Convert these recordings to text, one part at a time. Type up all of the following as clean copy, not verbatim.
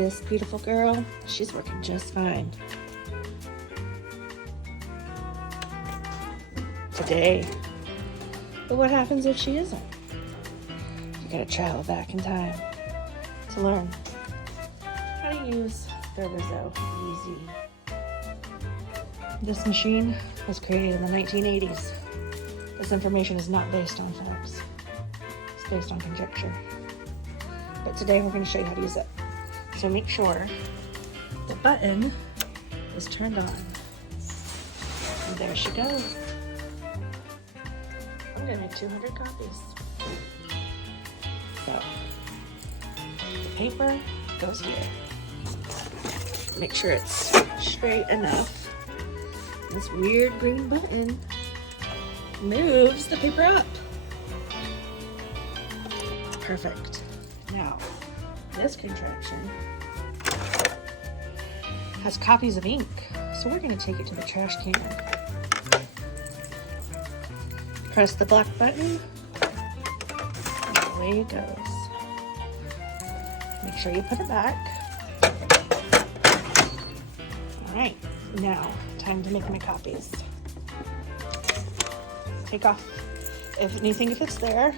this beautiful girl, she's working just fine. Today. But what happens if she isn't? You gotta travel back in time to learn how to use the Rizzo Easy. This machine was created in the 1980s. This information is not based on facts. It's based on conjecture. But today we're going to show you how to use it. So make sure the button is turned on. And there she goes. I'm going to make 200 copies. So the paper goes here. Make sure it's straight enough. This weird green button moves the paper up. Perfect. Now, this contraption has copies of ink, so we're going to take it to the trash can. Press the black button, and away it goes. Make sure you put it back. All right, now time to make my copies. Take off anything if it's there.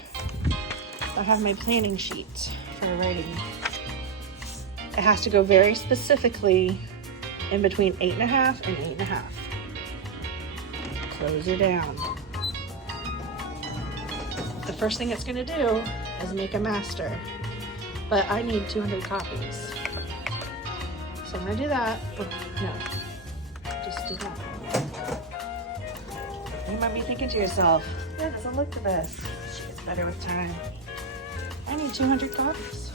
I have my planning sheet for writing. It has to go very specifically in between 8.5 and 8.5. Close her down. The first thing it's going to do is make a master, but I need 200 copies. So I'm going to do that. No, just do that. You might be thinking to yourself, that doesn't look the best. She gets better with time. I need 200 copies.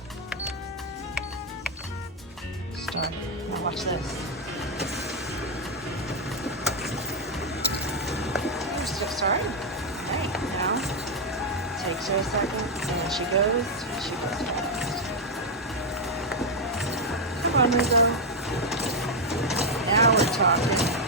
Start. Now watch this. Sorry. Right, now takes her a second, and she goes fast. Come on, Rizzo. Now we're talking.